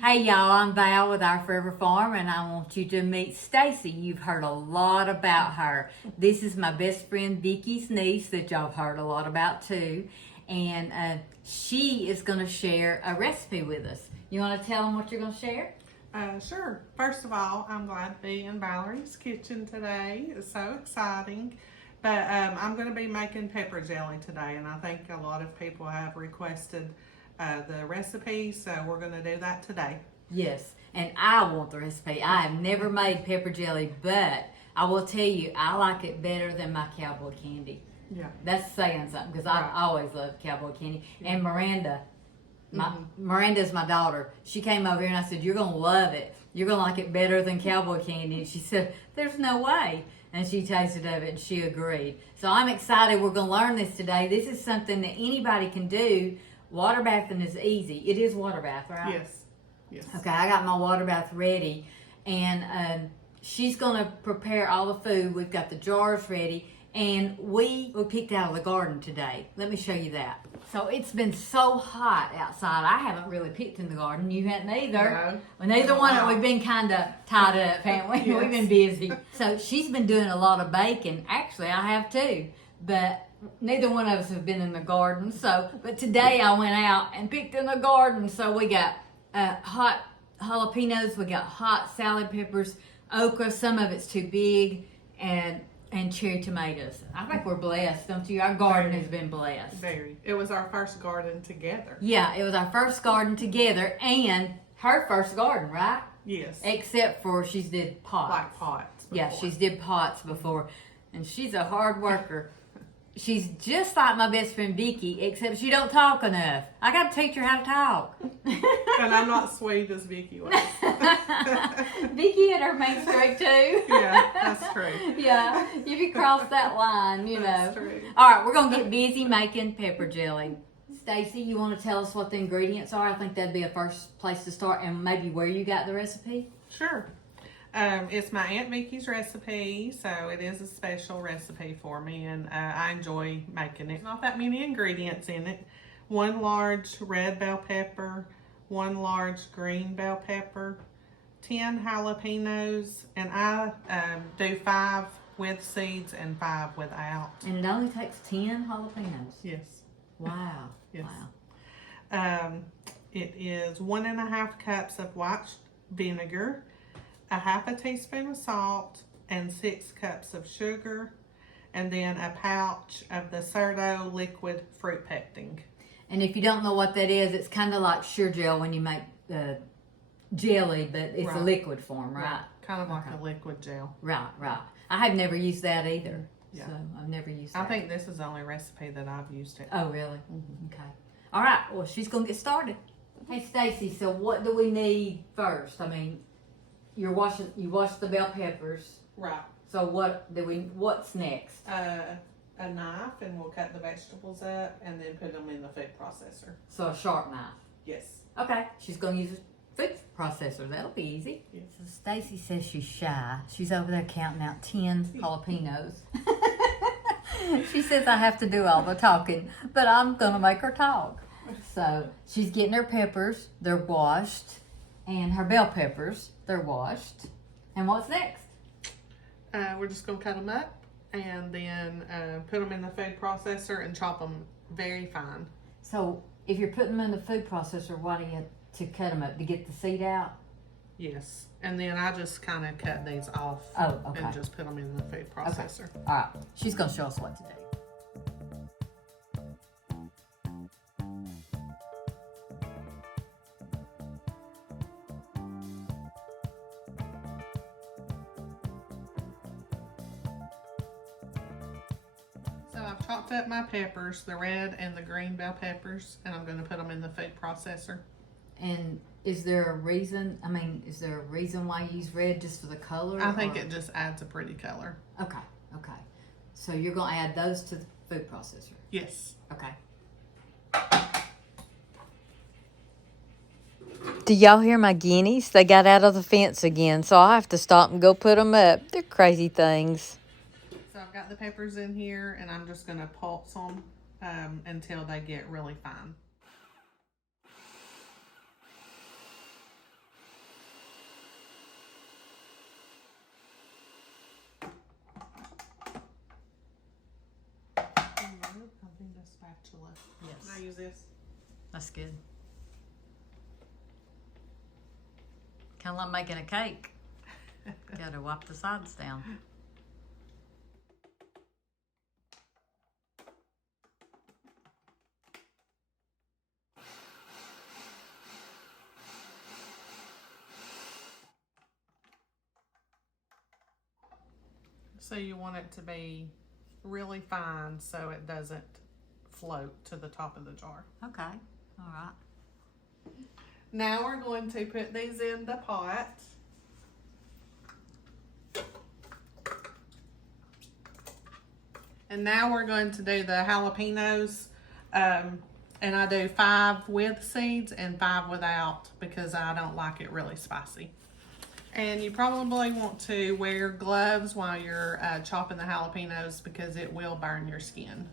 Hey y'all, I'm Val with Our Forever Farm, and I want you to meet Stacie. You've heard a lot about her. This is my best friend Vicky's niece that y'all have heard a lot about too, and she is going to share a recipe with us. You want to tell them what you're going to share? Sure. First of all, I'm glad to be in Valerie's kitchen today. It's so exciting. But I'm going to be making pepper jelly today, and I think a lot of people have requested the recipe, so we're going to do that today. Yes, and I want the recipe. I have never made pepper jelly, but I will tell you, I like it better than my cowboy candy. Yeah. That's saying something, because Right. I always loved cowboy candy. And Miranda, Miranda's my daughter. She came over here and I said, "You're going to love it. You're going to like it better than cowboy candy." And she said, "There's no way." And she tasted of it and she agreed. So I'm excited we're going to learn this today. This is something that anybody can do. Water bathing is easy. It is water bath, right? Yes. Yes. Okay, I got my water bath ready, and she's going to prepare all the food. We've got the jars ready, and we picked out of the garden today. Let me show you that. So it's been so hot outside. I haven't really picked in the garden. You hadn't either. No. Well, neither one of us. We've been kind of tied up, haven't we? Yes. We've been busy. So she's been doing a lot of baking. Actually, I have too, but neither one of us have been in the garden. So, but today I went out and picked in the garden. So we got hot jalapeños, we got hot salad peppers, okra. Some of it's too big, and cherry tomatoes. I think we're blessed, don't you? Our garden has been blessed. Very. It was our first garden together. Yeah, it was our first garden together, and her first garden, right? Yes. Except for she's did pots. Like pots. Yeah, before. she's did pots before, and she's a hard worker. She's just like my best friend Vicki, except she don't talk enough. I got to teach her how to talk. And I'm not sweet as Vicki was. Vicki had her main streak too. Yeah, that's true. Yeah, if you cross that line, you know. That's true. All right, we're gonna get busy making pepper jelly. Stacie, you want to tell us what the ingredients are? I think that'd be a first place to start, and maybe where you got the recipe. Sure. It's my Aunt Vicky's recipe, so it is a special recipe for me, and I enjoy making it. Not that many ingredients in it. 1 large red bell pepper, 1 large green bell pepper, 10 jalapeños, and I do 5 with seeds and 5 without. And it only takes 10 jalapenos. Yes. Wow. Yes. Wow. It is 1.5 cups of white vinegar, 1/2 teaspoon of salt, and 6 cups of sugar, and then a pouch of the Certo Liquid fruit pectin. And if you don't know what that is, it's kind of like sure gel when you make jelly, but it's a Right. liquid form, right? Kind of like Okay. a liquid gel. Right, right. I have never used that either. Yeah. So I've never used that. I think this is the only recipe that I've used it. Oh, really? Okay. All right. Well, she's going to get started. Hey, Stacie, so what do we need first? I mean, you wash the bell peppers. Right. So what's next? A knife, and we'll cut the vegetables up and then put them in the food processor. So a sharp knife. Yes. Okay. She's going to use a food processor. That'll be easy. Yes. So Stacie says she's shy. She's over there counting out 10 jalapenos. She says I have to do all the talking, but I'm going to make her talk. So she's getting her peppers. They're washed. And her bell peppers, they're washed. And what's next? We're just going to cut them up and then put them in the food processor and chop them very fine. So if you're putting them in the food processor, why do you have to cut them up? To get the seed out? Yes. And then I just kind of cut these off Oh, okay. and just put them in the food processor. All right. She's going to show us what to do. So I've chopped up my peppers, the red and the green bell peppers, and I'm going to put them in the food processor. And is there a reason? I mean, is there a reason why you use red, just for the color? I think it just adds a pretty color. Okay. Okay. So you're going to add those to the food processor. Yes. Okay. Do y'all hear my guineas? They got out of the fence again, so I have to stop and go put them up. They're crazy things. So I've got the peppers in here, and I'm just going to pulse them until they get really fine. spatula. Yes. Can I use this? That's good. Kind of like making a cake. Gotta wipe the sides down. So you want it to be really fine so it doesn't float to the top of the jar. Okay, all right. Now we're going to put these in the pot. And now we're going to do the jalapenos. And I do 5 with seeds and 5 without because I don't like it really spicy. And you probably want to wear gloves while you're chopping the jalapenos because it will burn your skin.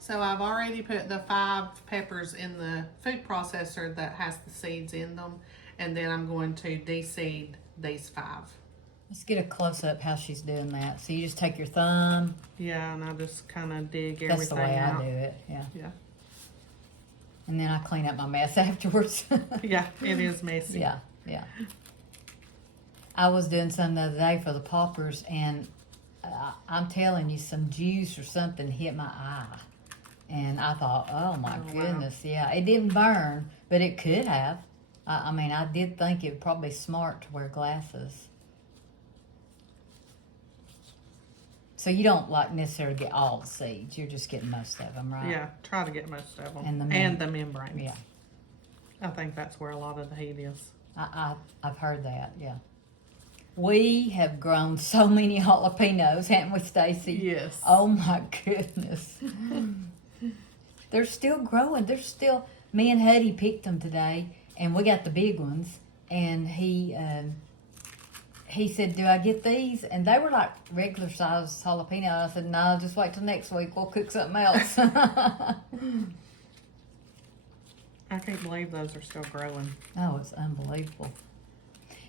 So I've already put the 5 peppers in the food processor that has the seeds in them. And then I'm going to de-seed these 5. Let's get a close-up how she's doing that. So you just take your thumb. Yeah, and I just kind of dig That's everything the way out. I do it, yeah. Yeah. And then I clean up my mess afterwards. Yeah, it is messy. Yeah, yeah. I was doing some the other day for the poppers, and I'm telling you, some juice or something hit my eye. And I thought, oh my goodness, yeah. It didn't burn, but it could have. I mean, I did think it would probably be smart to wear glasses. So you don't like necessarily get all the seeds. You're just getting most of them, right? Yeah, try to get most of them. And the membranes. Yeah. I think that's where a lot of the heat is. I've heard that, yeah. We have grown so many jalapenos, haven't we, Stacie? Yes. Oh my goodness. They're still growing. They're still, me and Huddy picked them today, and we got the big ones, and he said, do I get these? And they were like regular size jalapeno. I said, no, just wait till next week. We'll cook something else. I can't believe those are still growing. Oh, it's unbelievable.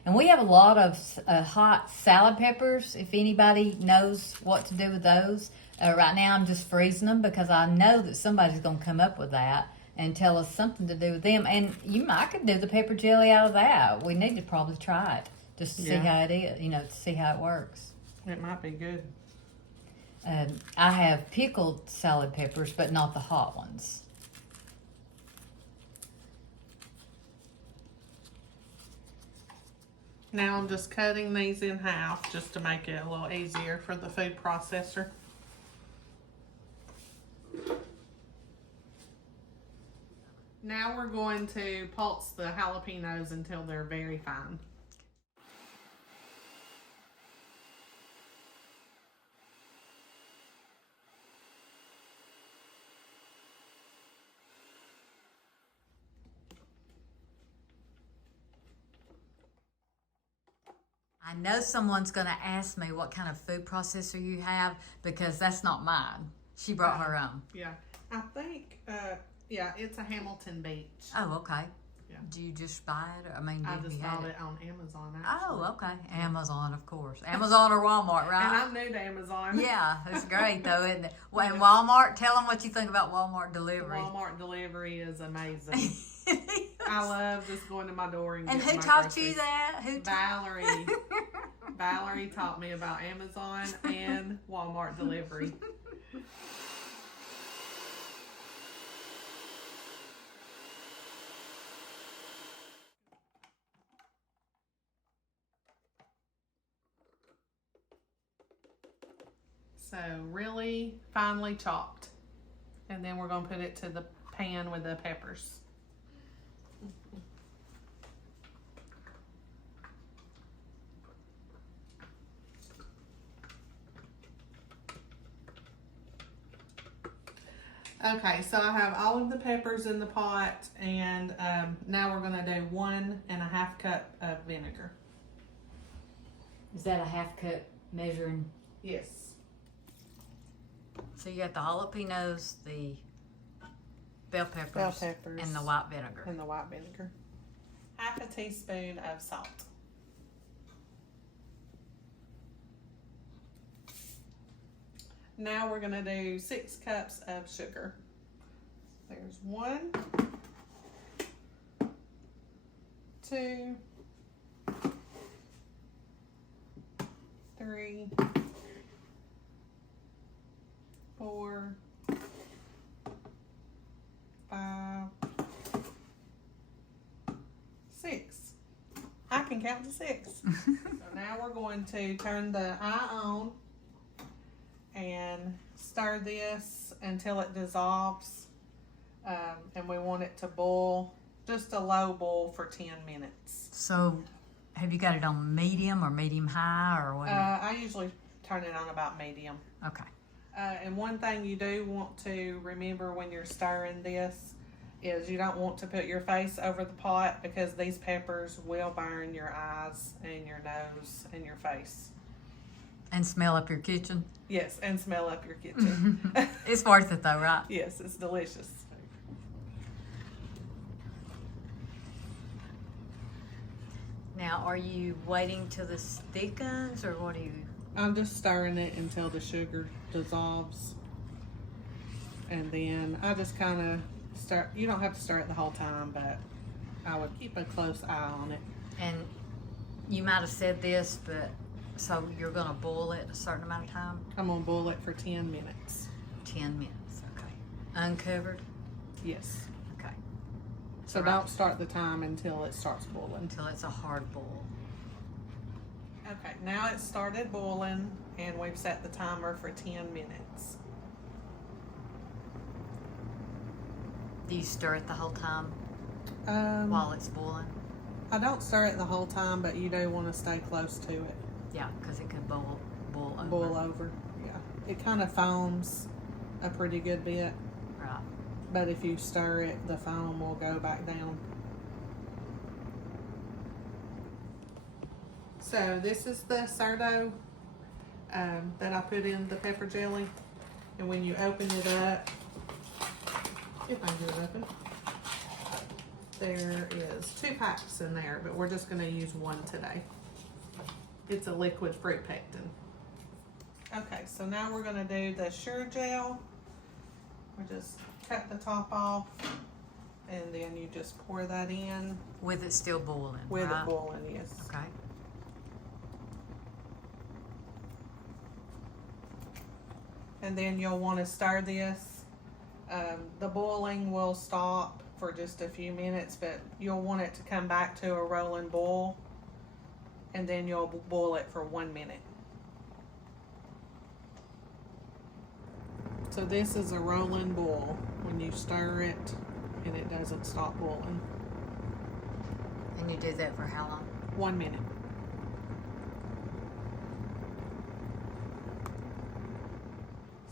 And we have a lot of hot salad peppers, if anybody knows what to do with those. Right now, I'm just freezing them because I know that somebody's going to come up with that and tell us something to do with them. And I could do the pepper jelly out of that. We need to probably try it just to see how it is, to see how it works. It might be good. I have pickled salad peppers, but not the hot ones. Now I'm just cutting these in half just to make it a little easier for the food processor. Now we're going to pulse the jalapenos until they're very fine. I know someone's going to ask me what kind of food processor you have because that's not mine. She brought her own. Yeah, I think, it's a Hamilton Beach. Oh, okay. Yeah. Do you just buy it? I mean, I did just you have bought it? it on Amazon, actually. Oh, okay. Amazon, of course. Amazon or Walmart, right? And I'm new to Amazon. Yeah, it's great though, isn't it? Well, and Walmart, tell them what you think about Walmart delivery. Walmart delivery is amazing. I love just going to my door and And getting who my taught groceries. you that? Valerie. Valerie taught me about Amazon and Walmart delivery. So really finely chopped. And then we're going to put it to the pan with the peppers. Okay, so I have all of the peppers in the pot, and now we're going to do 1.5 cup of vinegar. Is that a half cup measuring? Yes. So you got the jalapenos, the bell peppers, Bell peppers. and the white vinegar. And the white vinegar. half a teaspoon of salt. Now we're gonna do 6 cups of sugar. There's 1, 2, 3, 4, 5, 6. I can count to 6. So now we're going to turn the eye on and stir this until it dissolves. And we want it to boil, just a low boil for 10 minutes. So, have you got it on medium or medium high or what? I usually turn it on about medium. Okay. And one thing you do want to remember when you're stirring this is you don't want to put your face over the pot because these peppers will burn your eyes and your nose and your face. And smell up your kitchen. Yes, and smell up your kitchen. It's worth it though, right? Yes, it's delicious. Now, are you waiting till this thickens, or what are you? I'm just stirring it until the sugar dissolves. And then I just kind of stir. You don't have to stir it the whole time, but I would keep a close eye on it. And you might have said this, but so you're gonna boil it a certain amount of time? I'm gonna boil it for 10 minutes. 10 minutes, okay. Uncovered? Yes. Okay. So Right. don't start the time until it starts boiling. Until it's a hard boil. Okay, now it's started boiling and we've set the timer for 10 minutes. Do you stir it the whole time Um, while it's boiling? I don't stir it the whole time, but you do want to stay close to it. Yeah, because it could boil over. Boil over, yeah. It kind of foams a pretty good bit, Right. but if you stir it, the foam will go back down. So this is the Certo that I put in the pepper jelly, and when you open it up, if I can get it open, there is 2 packs in there, but we're just going to use 1 today. It's a liquid fruit pectin. Okay, so now we're going to do the sure gel. We just cut the top off, and then you just pour that in. With it still boiling, With right? it boiling, yes. Okay. And then you'll want to stir this. The boiling will stop for just a few minutes, but you'll want it to come back to a rolling boil, and then you'll boil it for 1 minute. So this is a rolling boil when you stir it and it doesn't stop boiling. And you do that for how long? 1 minute.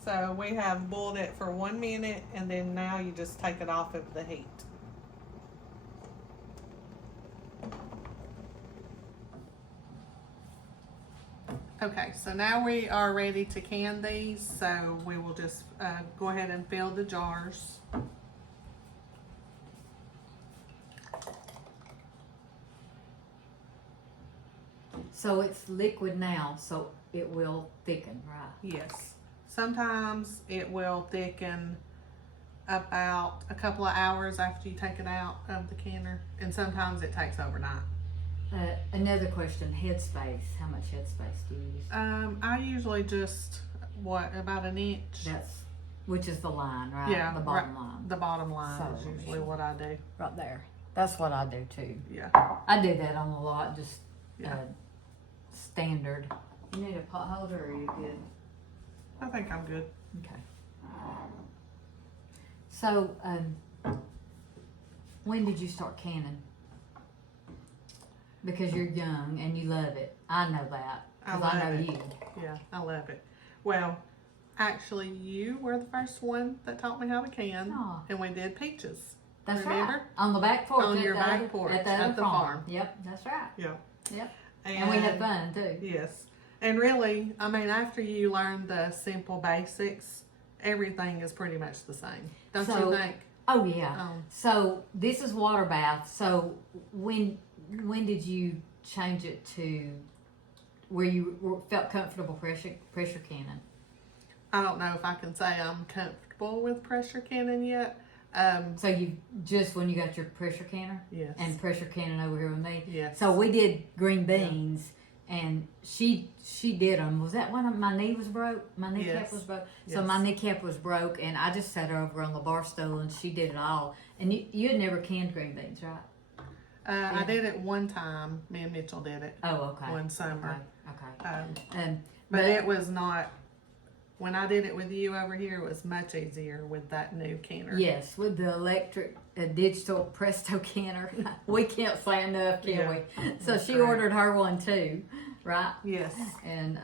So we have boiled it for 1 minute, and then now you just take it off of the heat. Okay, so now we are ready to can these, so we will just go ahead and fill the jars. So it's liquid now, so it will thicken, right? Yes. Sometimes it will thicken about a couple of hours after you take it out of the canner, and sometimes it takes overnight. Another question, headspace. How much headspace do you use? I usually just, about an inch? Which is the line, right? Yeah, The bottom line. The bottom line So, is usually what I do. Right there. That's what I do too. Yeah. I do that on a lot, just Yeah. standard. You need a pot holder, or are you good? I think I'm good. Okay. So, when did you start canning? Because you're young and you love it. I know that. Because I know love it. you. Yeah, I love it. Well, actually, you were the first one that taught me how to can, Aw. and we did peaches. That's Remember? right. On the back porch. On at your the back other- porch At the, at other the farm. farm. Yep, that's right. Yeah. Yep. And we had fun too. Yes. And really, I mean, after you learn the simple basics, everything is pretty much the same. Don't So, you think? Oh yeah. Um, So this is Waterbath. So when did you change it to where you felt comfortable pressure canning? I don't know if I can say I'm comfortable with pressure canning yet. So you just when you got your pressure canner Yes. and pressure canning over here with me. Yes. So we did green beans, and she did them. Was that when my knee was broke? My kneecap Yes. was broke. So Yes. my kneecap was broke, and I just sat her over on the bar stool, and she did it all. And you had never canned green beans, right? I did it one time. Me and Mitchell did it Oh, okay. one summer. Okay. But it was not. When I did it with you over here, it was much easier with that new canner. Yes, with the electric digital Presto canner. We can't say enough, can Yeah. we? So she Right. ordered her one too, right? Yes. And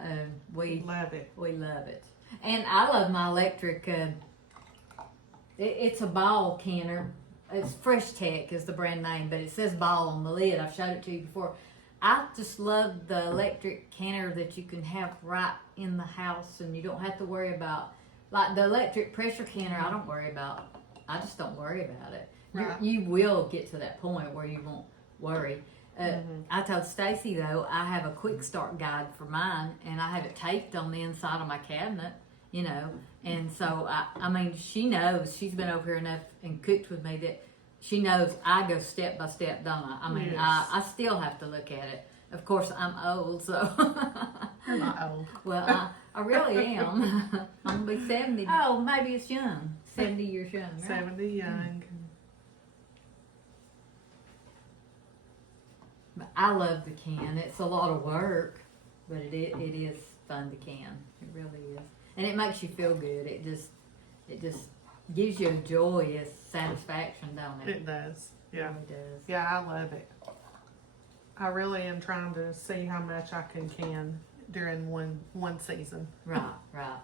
we Love it. love it. And I love my electric. It's a ball canner. It's Fresh Tech is the brand name, but it says ball on the lid. I've showed it to you before. I just love the electric canner that you can have right in the house, and you don't have to worry about like the electric pressure canner. I don't worry about. I just don't worry about it. Right. You will get to that point where you won't worry. I told Stacie though I have a quick start guide for mine, and I have it taped on the inside of my cabinet. You know, and so I mean, she knows. She's been over here enough and cooked with me that she knows I go step by step, don't I? I mean, Yes. I still have to look at it. Of course, I'm old, so. You're not old. Well, I really am. I'm gonna be 70. Oh, maybe it's young. 70 years young. Right? 70 young. But I love the can. It's a lot of work, but it is fun to can. It really is, and it makes you feel good. It just gives you a joyous satisfaction, don't it? It does. Yeah. It really does. Yeah, I love it. I really am trying to see how much I can during one season. Right.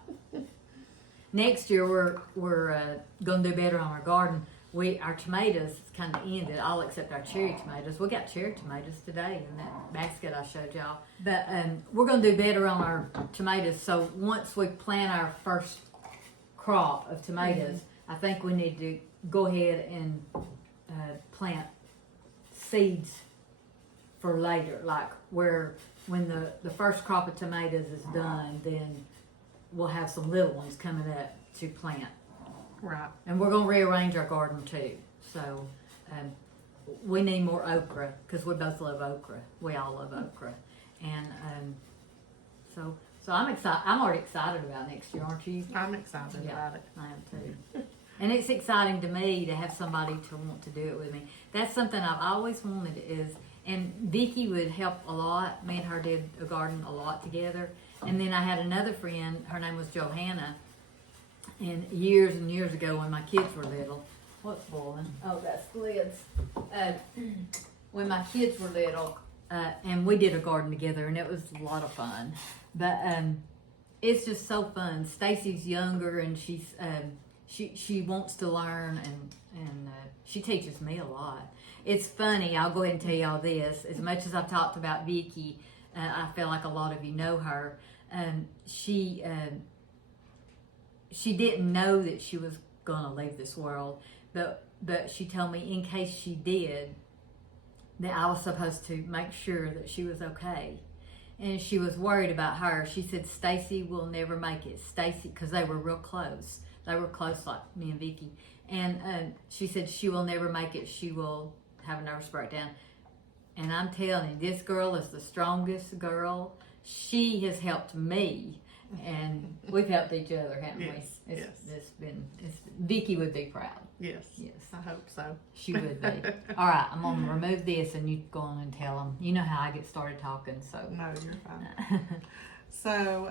Next year we're gonna do better on our garden. Our tomatoes kind of ended, all except our cherry tomatoes. We got cherry tomatoes today in that basket I showed y'all. But we're gonna do better on our tomatoes. So once we plant our first crop of tomatoes, I think we need to go ahead and plant seeds for later, like when the first crop of tomatoes is done, then we'll have some little ones coming up to plant. Right. And we're gonna rearrange our garden too. So we need more okra because we both love okra. We all love okra, and so I'm excited. I'm already excited about next year, aren't you? I'm excited about it. I am too. And it's exciting to me to have somebody to want to do it with me. That's something I've always wanted and Vicki would help a lot. Me and her did a garden a lot together. And then I had another friend, her name was Johanna. And years and years ago when my kids were little, what's boiling? Oh, that's the lids. When my kids were little, and we did a garden together, and it was a lot of fun. But it's just so fun. Stacie's younger, and she wants to learn, and she teaches me a lot. It's funny. I'll go ahead and tell y'all this. As much as I've talked about Vicki, I feel like a lot of you know her. She didn't know that she was gonna leave this world, but she told me in case she did, that I was supposed to make sure that she was okay. And she was worried about her. She said, Stacie will never make it. Stacie, because they were real close. They were close like me and Vicki. And she said, she will never make it. She will have a nervous breakdown. And I'm telling you, this girl is the strongest girl. She has helped me. And we've helped each other, haven't Yes, we? yes. Vicki would be proud. Yes. Yes. I hope so. She would be. All right, I'm going to remove this and you go on and tell them. You know how I get started talking, so. No, you're fine. So,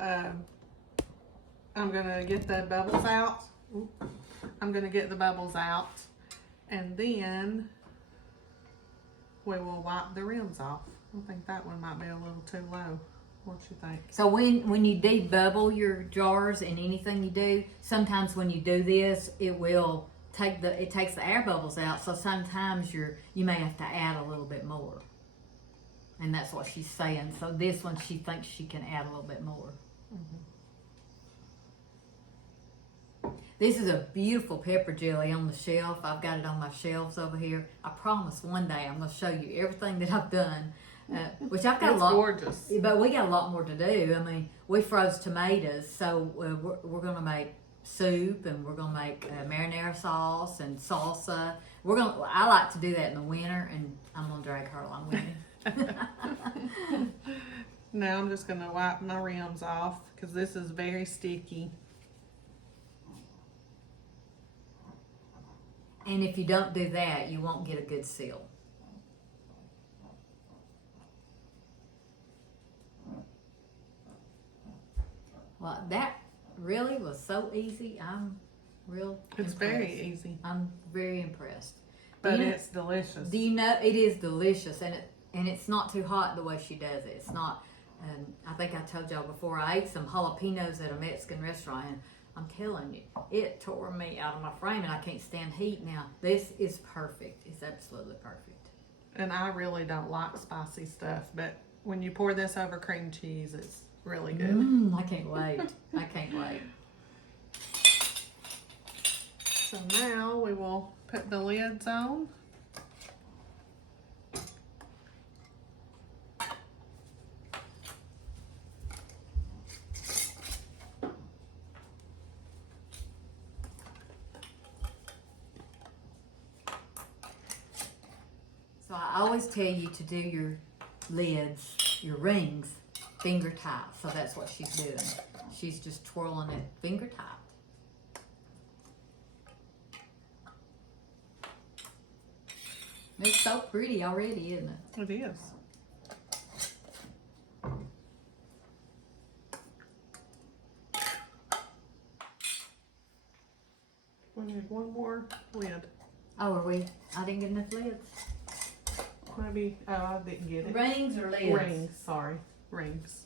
I'm going to get the bubbles out. I'm going to get the bubbles out. And then we will wipe the rims off. I think that one might be a little too low. What you think? So when you debubble your jars and anything you do, sometimes when you do this, it will takes the air bubbles out. So sometimes you may have to add a little bit more. And that's what she's saying. So this one, she thinks she can add a little bit more. Mm-hmm. This is a beautiful pepper jelly on the shelf. I've got it on my shelves over here. I promise one day I'm going to show you everything that I've done, which I've got It's a lot. gorgeous. But we got a lot more to do. I mean, we froze tomatoes, so we're going to make soup, and we're going to make marinara sauce and salsa. I like to do that in the winter, and I'm going to drag her along with me. Now I'm just going to wipe my rims off because this is very sticky. And if you don't do that, you won't get a good seal. Well, that really was so easy. I'm real It's impressed. very easy, I'm very impressed. but You know- it's delicious. Do you know it is delicious, and it's not too hot the way she does it. It's not. I think I told y'all before, I ate some jalapeños at a Mexican restaurant, and I'm telling you, it tore me out of my frame, and I can't stand heat now. This is perfect. It's absolutely perfect. And I really don't like spicy stuff, but when you pour this over cream cheese, it's really good. I can't wait. I can't wait. So now we will put the lids on. So I always tell you to do your lids, your rings, finger tight. So that's what she's doing. She's just twirling it finger tight. It's so pretty already, isn't it? It is. We need one more lid. Oh, are we? I didn't get enough lids. Maybe, oh, I didn't get it. Rings or lids? Rings, sorry. Rings.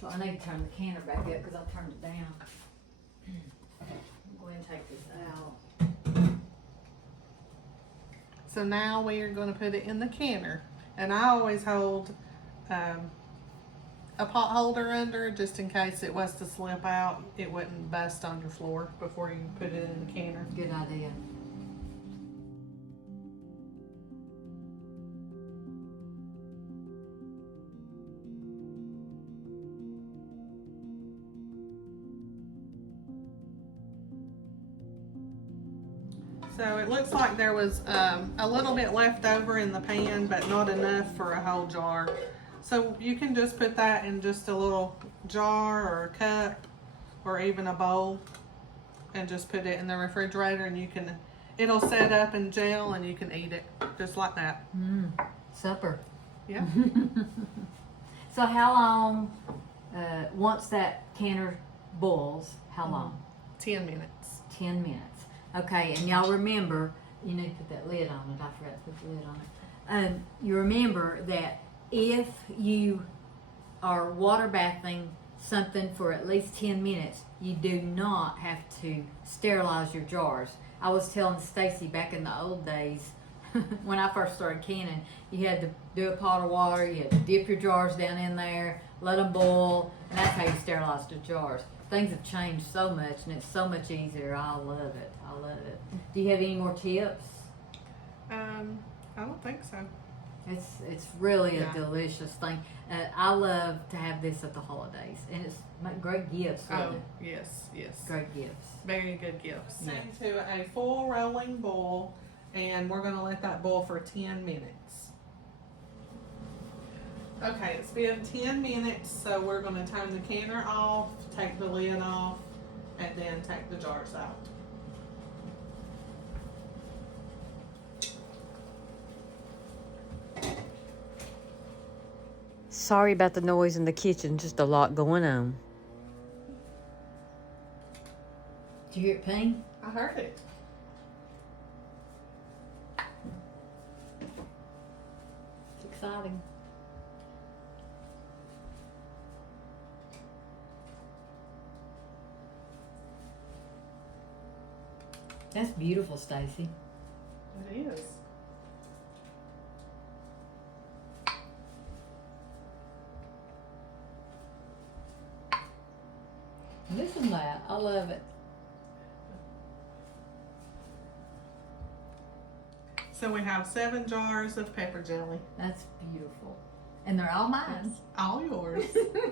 So I need to turn the canner back up because I turned it down. I'm going to take this out. So now we are going to put it in the canner. And I always hold a pot holder under just in case it was to slip out. It wouldn't bust on your floor before you put it in the canner. Good idea. So it looks like there was a little bit left over in the pan, but not enough for a whole jar. So you can just put that in just a little jar or a cup or even a bowl and just put it in the refrigerator, and it'll set up and gel and you can eat it just like that. Supper. Yeah. So how long, once that canner boils, how long? 10 minutes. 10 minutes. Okay, and y'all remember, you need to put that lid on it. I forgot to put the lid on it. You remember that if you are water bathing something for at least 10 minutes, you do not have to sterilize your jars. I was telling Stacie back in the old days, when I first started canning, you had to do a pot of water, you had to dip your jars down in there, let them boil, and that's how you sterilized the jars. Things have changed so much, and it's so much easier. I love it. I love it. Do you have any more tips? I don't think so. It's really Yeah. a delicious thing. I love to have this at the holidays, and it's great gifts. Really. Oh, yes, yes. Great gifts. Very good gifts. Yeah. Into a full rolling boil, and we're going to let that boil for 10 minutes. Okay, it's been 10 minutes, so we're going to turn the canner off, take the lid off, and then take the jars out. Sorry about the noise in the kitchen. Just a lot going on. Did you hear it ping? I heard it. It's exciting. That's beautiful, Stacie. It is. using that. I love it. So we have 7 jars of pepper jelly. That's beautiful. And they're all mine. All yours.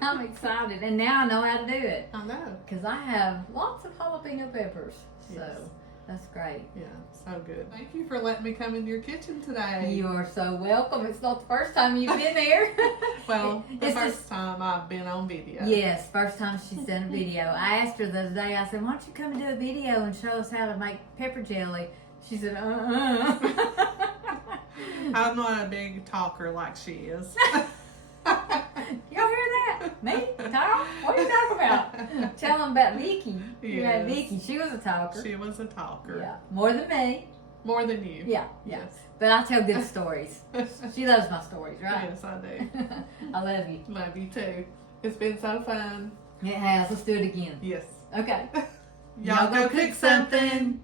I'm excited. And now I know how to do it. I know. Because I have lots of jalapeno peppers. So Yes. that's great. Yeah, so good. Thank you for letting me come into your kitchen today. You are so welcome. It's not the first time you've been there. Well, the It's first just- time I've been on video. Yes, first time she's done a video. I asked her the other day, I said, why don't you come and do a video and show us how to make pepper jelly? She said, I'm not a big talker like she is. Y'all hear that? Me? Talk? What are you talking about? Tell them about Vicki. You know, Yes. Vicki, she was a talker. She was a talker. Yeah, more than me. More than you. Yeah, yeah. Yes. But I tell good stories. She loves my stories, right? Yes, I do. I love you. Love you too. It's been so fun. It has. Let's do it again. Yes. Okay. Y'all go cook something.